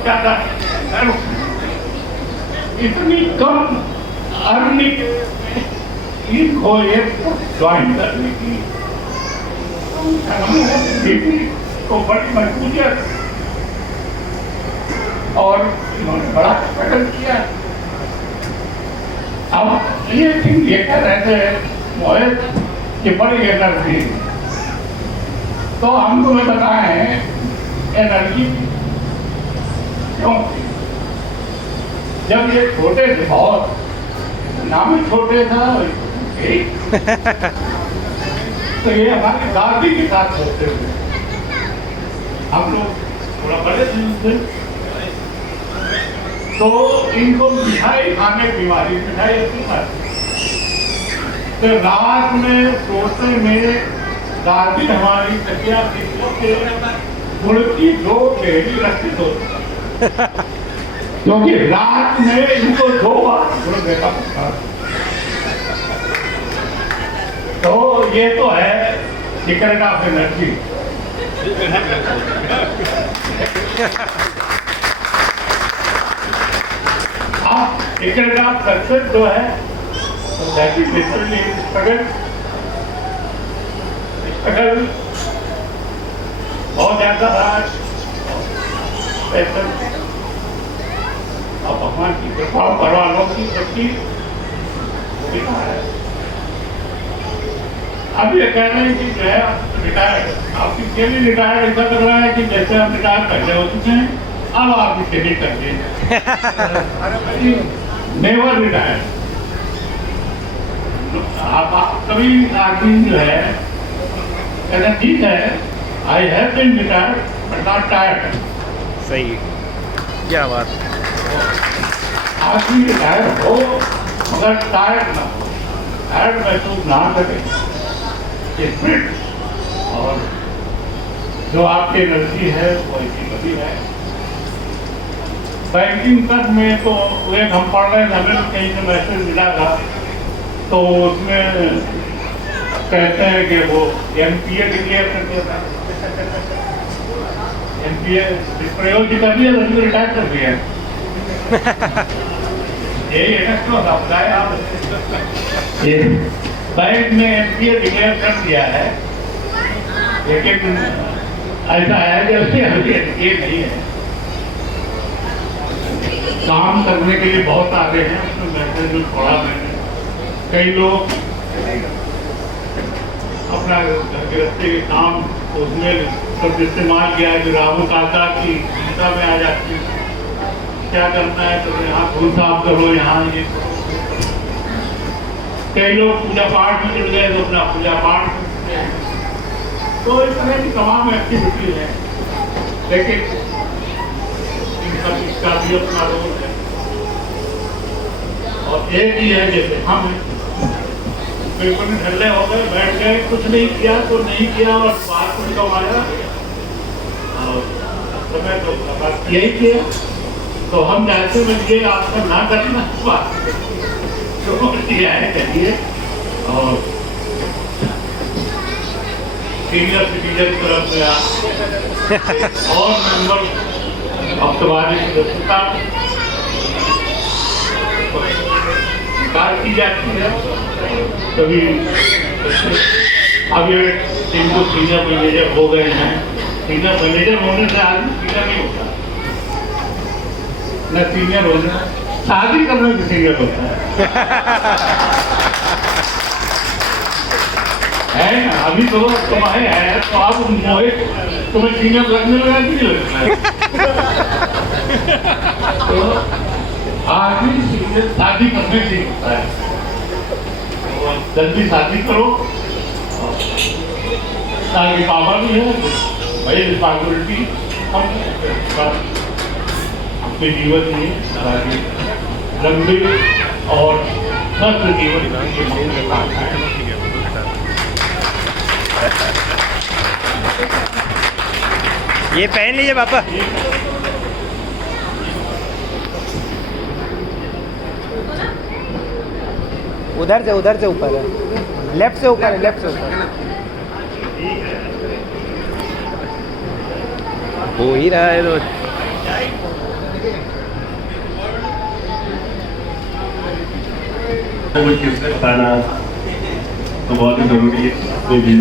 बहुत ज्यादा इतनी कम अर्निंग इनको एक ज्वाइन करने की तो बड़ी मजबूरियत और इन्होंने बड़ा स्ट्रगल किया। अब ये थिंग लेकर रहते हैं मोहित की बड़ी एनर्जी, तो हम तुम्हें बताएं एनर्जी क्यों। जब ये छोटे थे, बहुत नाम ही छोटे था तो ये हमारी दादी के साथ होते हुए हम लोग थोड़ा बड़े थे, तो इनको मिठाई खाने की बीमारी, मिठाई अच्छी खाती, तो रात में सोते में दादी हमारी तकिया के गुड़ की 2 ढेरी रखी होती, क्योंकि रात में इनको 2 बार गुड़ देना पड़ता। तो ये तो है सीक्रेट ऑफ एनर्जी। आप सीक्रेट ऑफ सक्सेस जो है स्ट्रगल बहुत ज्यादा रहा और भगवान की कृपा परवानों की शक्ति है। अब ये कह रहे हैं कि जो है रिटायर्ड, आपकी केली रिटायर्ड ऐसा कर रहा है कि जैसे आप रिटायर पहले हो चुके हैं, अब आपकी केली कर दिए नेवर रिटायर्ड। आप कभी आदमी जो है कहना ठीक है, I have been retired but not tired. सही, क्या बात। आदमी रिटायर्ड हो मगर टायर्ड ना हो, टायर्ड महसूस ना करें। और जो आपकी एनर्जी है वो ऐसी बड़ी है। बैंकिंग तक में तो एक हम पढ़ रहे थे, हमें कहीं से मैसेज मिला था, तो उसमें कहते हैं कि वो MPA डिक्लेयर कर दिया था, MPA प्रयोग कर दिया, तो रिटायर कर दिया। यही है क्यों था बताए आप, बैंक में MPA डिक्लेयर कर दिया है, लेकिन ऐसा है कि उसके ये नहीं है, काम करने के लिए बहुत आगे हैं। उसमें मैसेज में पढ़ा मैंने, कई लोग अपना गृहस्थी के काम उसमें सब इस्तेमाल किया है, जो राहु काका की चिंता में आ जाती है, क्या करना है तो यहाँ धूल साफ करो, यहाँ ये कई लोग पूजा पाठ में जुड़ गए तो अपना पूजा पाठ करते हैं। तो इस तरह की तमाम एक्टिविटी है, लेकिन इसका भी अपना रोल है। और एक ही है जैसे हम बिल्कुल ढल्ले हो गए, बैठ गए, कुछ नहीं किया तो नहीं किया, और बात कुछ कमाया और समय तो बात यही किया। तो हम चाहते हैं ये आपका ना करना बात तो किया है करिए। और सीनियर सिटीजन तरफ से और मेंबर हफ्तेवारी सदस्यता बात की जाती है। कभी अब ये इनको सीनियर मैनेजर हो गए हैं, सीनियर मैनेजर होने से आदमी सीनियर नहीं होता, न सीनियर होना, शादी करने से सीनियर होता है ना। अभी तो तुम्हारे है तो आप मोहित तुम्हें सीनियर लगने लगा कि नहीं लगना तो आदमी सीनियर शादी करने से होता है। तो जल्दी शादी करो, ताकि पावर भी है, भाई रिस्पॉन्सिबिलिटी अपने जीवन में लंबी और स्वस्थ जीवन के साथ है। ये पहन लीजिए पापा। उधर से ऊपर है, लेफ्ट से ऊपर है, लेफ्ट से ऊपर हो ही रहा है तो तो कुछ किससे बताना तो बहुत ही ज़रूरी है तो भी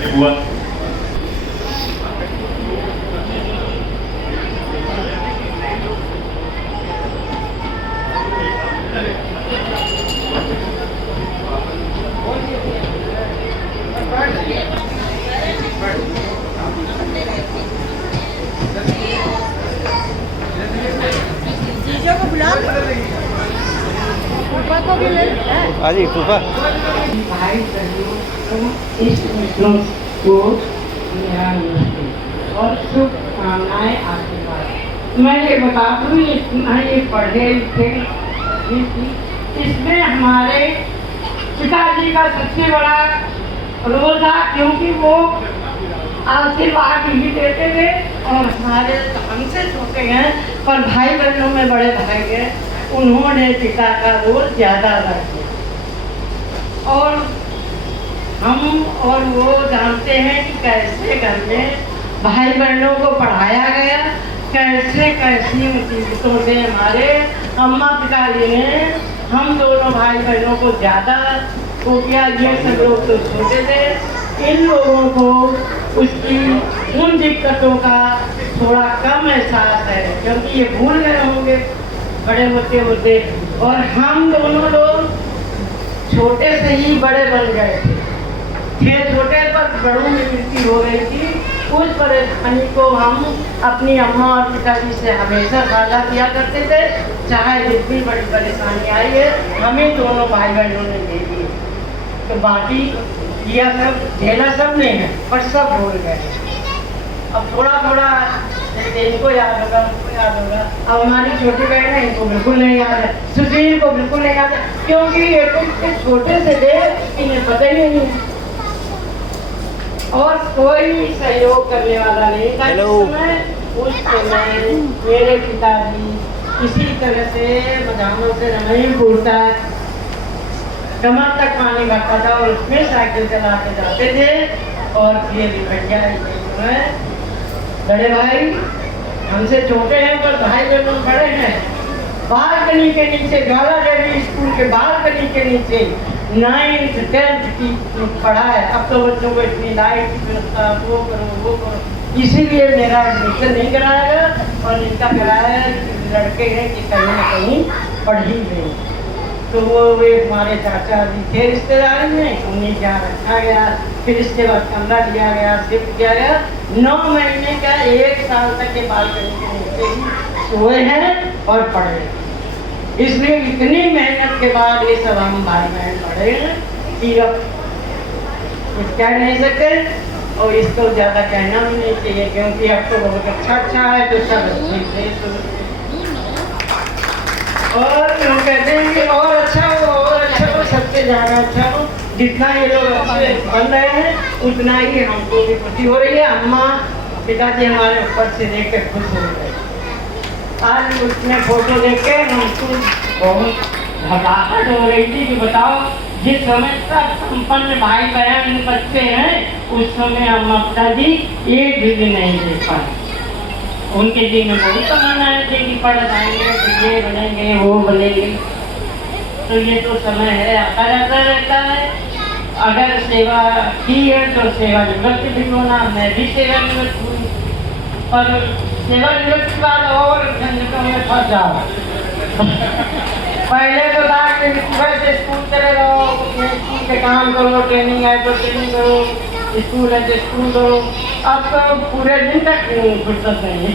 ये हुआ जीजो को बुला पापा को भी ले हाँ जी फूफा भाई बहनों इस मित्रों को मेरा नमस्ते और शुभकामनाएं आशीर्वाद। मैं ये बता दूँ इतना ये पढ़े लिखे इसमें हमारे पिताजी का सबसे बड़ा रोल था, क्योंकि वो आशीर्वाद ही देते थे और हमारे हमसे छोटे हैं पर भाई बहनों में बड़े भाई हैं, उन्होंने पिता का रोल ज़्यादा अदा किया। और हम और वो जानते हैं कि कैसे घर में भाई बहनों को पढ़ाया गया, कैसे कैसी मुसीबतों से हमारे अम्मा पिताजी ने हम दोनों भाई बहनों को ज़्यादा को किया। ये सब लोग तो छोटे थे, इन लोगों को उसकी उन दिक्कतों का थोड़ा कम एहसास है, क्योंकि ये भूल गए होंगे बड़े होते होते। और हम दोनों लोग छोटे से ही बड़े बन गए थे छोटे पर बड़ों में मृत्यु हो गई थी। उस परेशानी को हम अपनी अम्मा और पिताजी से हमेशा साझा किया करते थे, चाहे जितनी बड़ी परेशानी आई है हमें दोनों भाई बहनों ने दे दी। तो बाकी यह सब झेला सब नहीं है पर सब भूल गए। अब थोड़ा थोड़ा इनको याद होगा, उनको याद होगा। अब हमारी छोटी बहन है, इनको बिल्कुल नहीं याद है, सुशील को बिल्कुल नहीं याद है, क्योंकि ये तो छोटे से थे इन्हें पता ही नहीं है और कोई सहयोग करने वाला नहीं था। उस समय मेरे पिताजी किसी तरह से मदानों से रमणीपुर तक कमर तक पानी भरता था और उसमें साइकिल चला के जाते थे। और ये भैया बड़े भाई हमसे छोटे हैं पर भाई बहनों बड़े हैं। बालकनी के नीचे गाला देवी स्कूल के बालकनी के नीचे 9th 10th की पढ़ा है। अब तो बच्चों को इतनी लाइट की व्यवस्था, वो करो, इसीलिए मेरा एडमिशन नहीं कराया गया और इनका कराया लड़के हैं कि कहीं ना कहीं पढ़ ही गए। तो वो एक हमारे चाचा जी थे रिश्तेदारी में, उन्हें जहाँ रखा गया, फिर इसके बाद कमरा दिया गया, शिफ्ट किया गया। 9 महीने का 1 साल तक के बालकनी के नीचे ही सोए हैं और पढ़े हैं। इसलिए इतनी मेहनत के बाद ये सब हम भाई बहन पढ़े हैं कि अब कुछ कह नहीं सकते और इसको ज़्यादा कहना भी नहीं चाहिए, क्योंकि अब तो बहुत अच्छा है तो सब अच्छे थे। और हम कहते हैं कि और अच्छा हो, सबसे ज़्यादा अच्छा हो। जितना ये लोग अच्छे बन रहे हैं उतना ही हमको भी खुशी हो रही है। अम्मा पिताजी हमारे ऊपर से देख के खुश हो गए। आज उसमें फोटो देख के हमको बहुत घबराहट हो रही थी कि बताओ जिस समय तक संपन्न भाई बहन बच्चे हैं उस समय अम्मा पिताजी एक भी दिन नहीं देख पाए। उनके दिन में बहुत तमन्नाएं थी कि पढ़ जाएंगे, ये बनेंगे, वो बनेंगे। तो ये तो समय है, आता जाता रहता है। अगर सेवा की है तो सेवा निवृत्त भी होना, मैं भी सेवा निवृत्त हुई। पर सेवा निवृत्त के बाद और झंझटों में फंस जाओ। पहले तो था कि सुबह से स्कूल चले जाओ, स्कूल के काम करो, ट्रेनिंग है तो ट्रेनिंग करो, स्कूल है तो स्कूल करो। अब तो पूरे दिन तक फुर्सत नहीं है।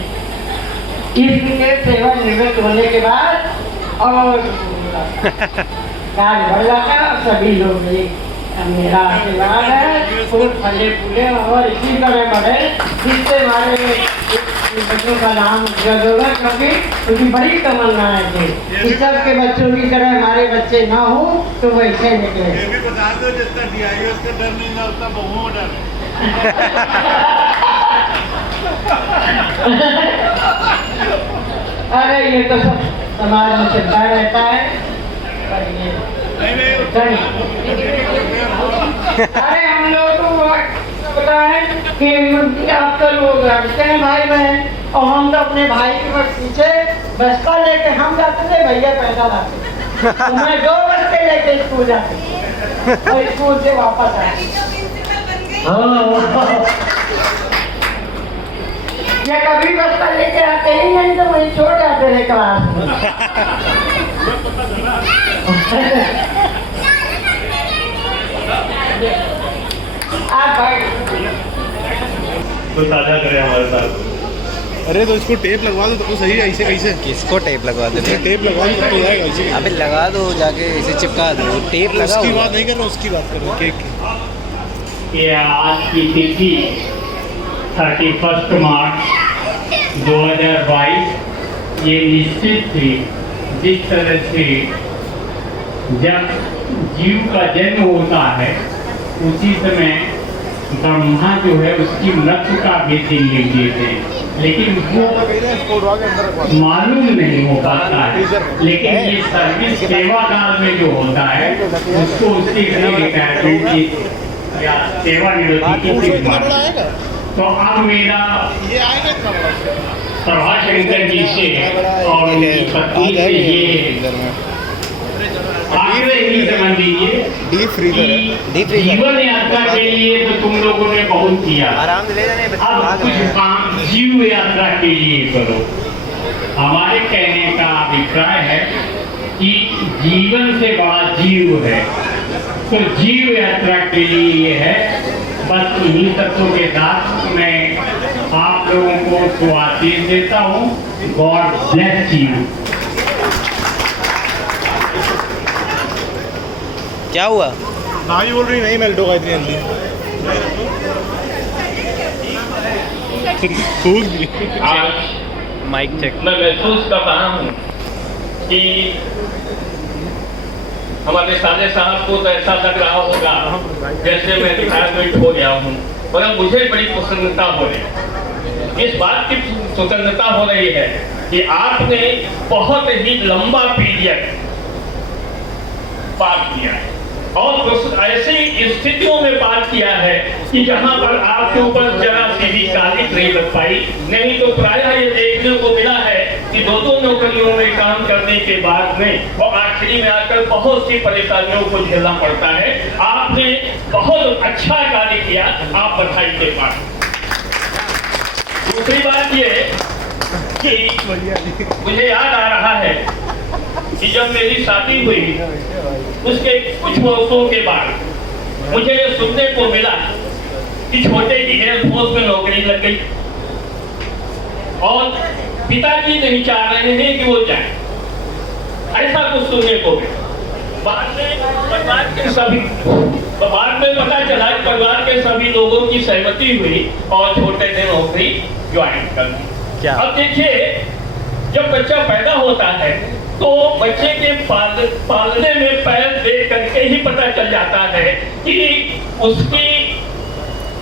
इसलिए सेवा निवृत्त होने के बाद और कार्य बढ़ जाता है। सभी लोग मेरा आशीर्वाद है, खूब फले फूले और इसी तरह बढ़े जिससे हमारे बच्चों का नाम जग होगा, क्योंकि उनकी बड़ी तमन्नाएं थी कि सबके बच्चों की तरह हमारे बच्चे ना हो तो वैसे निकले। ये भी बता दो जिसका DIS का डर नहीं ना उसका बहुओं का डर अरे ये तो सब समाज में चलता रहता है। अरे हम लोग को पता है कि आप तो लोग रखते हैं भाई बहन और हम तो अपने भाई के बस पीछे बस्ता लेके हम जाते थे, भैया पैसा लाते थे। तो मैं 2 बजे लेके स्कूल जाती और स्कूल से वापस आती। हाँ, ये कभी बस्ता लेके आते ही नहीं तो वहीं छोड़ जाते थे क्लास में। आप भाई तो साझा करें हमारे साथ। अरे तो इसको टेप लगवा दो तो सही है। ऐसे कैसे किसको टेप लगवा दे? टेप लगवा दो तो जाएगा ऐसे। अबे लगा दो, जाके इसे चिपका दो। टेप लगा उसकी हुआ। बात नहीं कर रहा, उसकी बात कर रहा हूँ, केक की। ये आज की तिथि 31 मार्च 2022 ये निश्चित थी, जिस तरह से जब जीव का जन्म होता है उसी समय ब्रह्मा जो है उसकी मृत्यु का भी दिन लेते थे, लेकिन वो मालूम नहीं हो पाता है। लेकिन ये सर्विस सेवा काल में जो होता है उसको उसकी रिटायरमेंट की या सेवानिवृत्ति की बात। तो अब मेरा प्रभाशंकर जी से और उनकी पत्नी से ये आग्रह ही समझ लीजिए डीप फ्रीजर है। Deep freezer. जीवन यात्रा के लिए तो तुम लोगों ने बहुत किया, आराम से ले जाने। अब कुछ काम जीव यात्रा के लिए करो। हमारे कहने का अभिप्राय है कि जीवन से बड़ा जीव है, तो जीव यात्रा के लिए ये है। बस इन्हीं तत्वों के साथ मैं आप लोगों को तो आशीष देता हूँ। God bless you. क्या हुआ? भाई बोल रही नहीं मेल्ट होगा इतनी जल्दी। फूक दी। आज माइक चेक। मैं महसूस कर रहा हूँ कि हमारे साले साहब को तो ऐसा लग रहा होगा जैसे मैं रिटायरमेंट हो गया हूँ, मगर मुझे बड़ी प्रसन्नता हो रही है। इस बात की स्वतंत्रता हो रही है कि आपने बहुत ही लंबा पीरियड पार किया है और ऐसी स्थितियों में बात किया है कि जहां पर आपके ऊपर जरा सी भी कालिक नहीं लग पाई। नहीं तो प्रायः ये देखने को मिला है कि 2-2 नौकरियों में काम करने के बाद में और आखिरी में आकर बहुत सी परेशानियों को झेलना पड़ता है। आपने बहुत अच्छा कार्य किया, आप बधाई के पास। दूसरी बात ये कि मुझे याद आ रहा है कि जब मेरी शादी हुई उसके कुछ वर्षों के बाद मुझे ये सुनने को मिला कि छोटे की एयरफोर्स में नौकरी लग गई और पिताजी नहीं चाह रहे हैं कि वो जाए, ऐसा कुछ सुनने को मिला। बाद में परिवार के सभी पता चला कि परिवार के सभी लोगों की सहमति हुई और छोटे ने नौकरी ज्वाइन कर दी। अब देखिए, जब बच्चा पैदा होता है तो बच्चे के पालने में पैर देख करके ही पता चल जाता है कि उसकी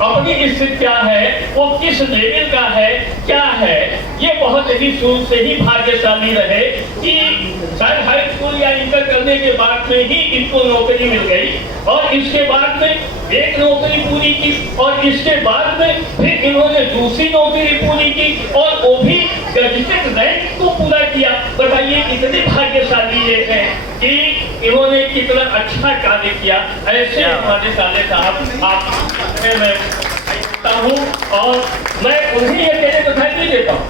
अपनी स्थिति क्या है, वो किस लेवल का है, क्या है। ये बहुत ही शुरू से ही भाग्यशाली रहे कि शायद हाई स्कूल या इंटर करने के बाद में ही इनको नौकरी मिल गई और इसके बाद में एक नौकरी पूरी की और इसके बाद में फिर इन्होंने दूसरी नौकरी पूरी की और वो भी गजेटेड रैंक को पूरा किया। बताइए कितने भाग्यशाली ये है कि इन्होंने कितना अच्छा कार्य किया। ऐसे हमारे साले साहब आप मैं हूँ और मैं उन्हें ये कहने बधाई नहीं देता हूँ,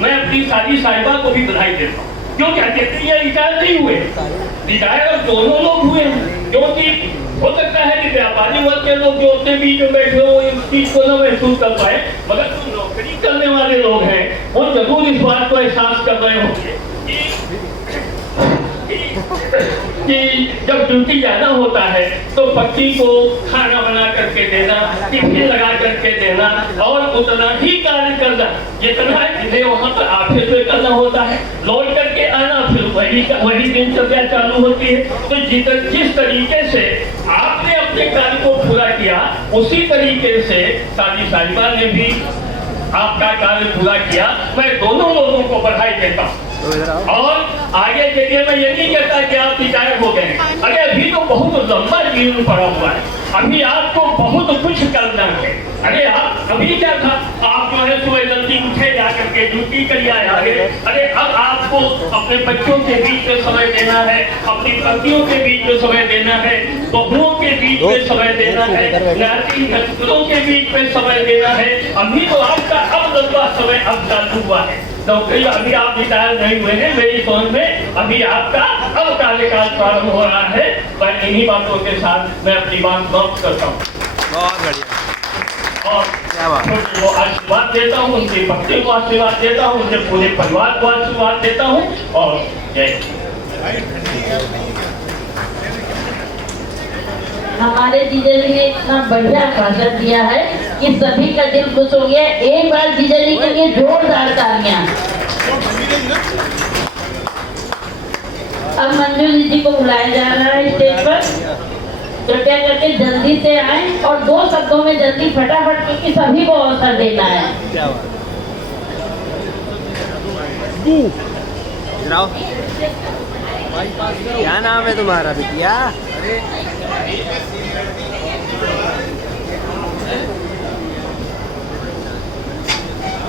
मैं अपनी सारी साहिबा को भी बधाई देता हूँ। क्यों कहते हैं ये रिटायर नहीं हुए, रिटायर दोनों लोग हुए हैं। क्योंकि हो सकता है कि व्यापारी वर्ग के लोग जो अपने बीच में बैठे हो इस चीज को न महसूस कर पाए, मगर जो नौकरी करने वाले लोग हैं वो जरूर इस बात को एहसास कर रहे होंगे कि जब ड्यूटी जाना होता है तो पति को खाना बना करके देना, टिफिन लगा करके देना और उतना ही कार्य करना जितना जिन्हें वहाँ पर ऑफिस में करना होता है। लौट करके आना, फिर वही दिनचर्या चालू होती है। तो जिस तरीके से आपने अपने कार्य को पूरा किया उसी तरीके से सादी साहिबा ने भी आपका कार्य पूरा किया। मैं दोनों लोगों को बधाई देता हूँ और आगे के लिए मैं ये नहीं कहता कि आप रिटायर हो गए। अरे अभी तो बहुत लंबा जीवन पड़ा हुआ है, अभी आपको बहुत कुछ करना है। अरे आप अभी क्या था, आप जो है सुबह जल्दी उठे जा करके के ड्यूटी करिए आगे। अरे अब आपको अपने बच्चों के बीच में समय देना है, अपनी पत्नियों के बीच में समय देना है, बहुओं के बीच में समय देना है, नाती नसलों के बीच में समय देना है। अभी तो आपका अब लंबा समय अब चालू हुआ है, नौकरी अभी आप रिटायर नहीं हुए हैं मेरी सोच में, अभी आपका अब कार्यकाल प्रारंभ हो रहा है। मैं इन्हीं बातों के साथ मैं अपनी बात समाप्त करता हूँ बहुत बढ़िया। और वो आशीर्वाद देता हूँ, उनकी पत्नी को आशीर्वाद देता हूँ, उनके पूरे परिवार को आशीर्वाद देता हूँ और जय। हमारे जीजा जी ने इतना बढ़िया भाषण दिया है कि सभी का दिल खुश हो गया। एक बार जीजा जी के लिए जोरदार तालियां। अब मंजू दीदी को बुलाया जा रहा है स्टेज पर, कृपया करके जल्दी से आए और 2 शब्दों में जल्दी फटाफट, क्योंकि सभी को अवसर देना है। क्या नाम है तुम्हारा बिटिया?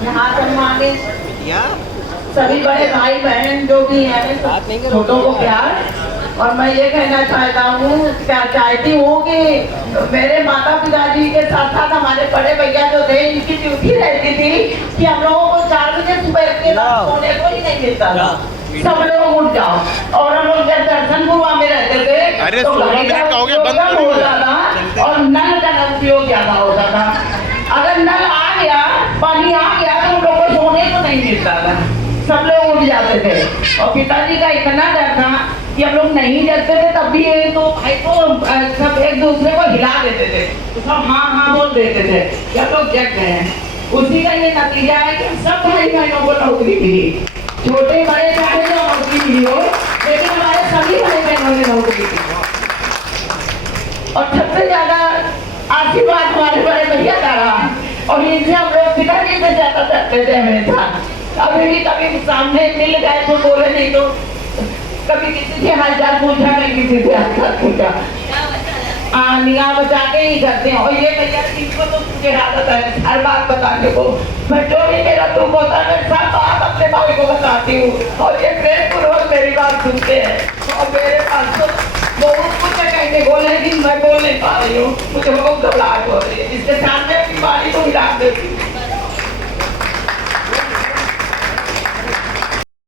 यहाँ सम्मानित बिटिया सभी बड़े भाई बहन जो भी हैं, छोटों को प्यार। और मैं ये कहना चाहती हूँ कि मेरे माता पिताजी के साथ साथ हमारे बड़े भैया जो थे, इनकी ड्यूटी रहती थी कि हम लोगों को 4 बजे सुबह के बाद सोने को ही नहीं मिलता था। सब लोग उठ जाओ और हम लोग जब दर्शनपुरा में रहते थे तो घड़ी का उपयोग कम होता था और नल का उपयोग ज्यादा होता था। अगर नल आ गया, पानी आ गया तो हम लोग को सोने को नहीं मिलता था, सब लोग उठ जाते थे। और पिताजी का इतना डर था कि हम लोग नहीं जगते थे, तब भी ये तो भाई तो सब एक दूसरे को हिला देते थे, तो सब हाँ हाँ बोल देते थे कि हम लोग जग गए हैं। उसी का ये नतीजा है कि सब भाई बहनों को नौकरी मिली, छोटे बड़े चाहे जो नौकरी मिली हो, लेकिन हमारे सभी भाई बहनों ने नौकरी की। और सबसे ज्यादा आशीर्वाद हमारे बड़े भैया का रहा और इनसे हम लोग पिताजी से ज्यादा डरते थे हमेशा। अभी भी कभी सामने मिल गए तो बोले नहीं, तो कभी किसी से हालचाल पूछा, नहीं किसी से हालचाल पूछा, निगाह बचा के ही करते हैं। और ये भैया इनको तो मुझे आदत है हर बात बताने को, मैं जो भी मेरा दुख होता है मैं सब बात अपने भाई को बताती हूँ और ये प्रेम पूर्वक मेरी बात सुनते हैं। और मेरे पास तो बहुत कुछ है कहने को, लेकिन मैं बोल नहीं पा रही हूँ, मुझे बहुत घबराहट हो रही है, इसके सामने अपनी बारी को हिला देती हूँ।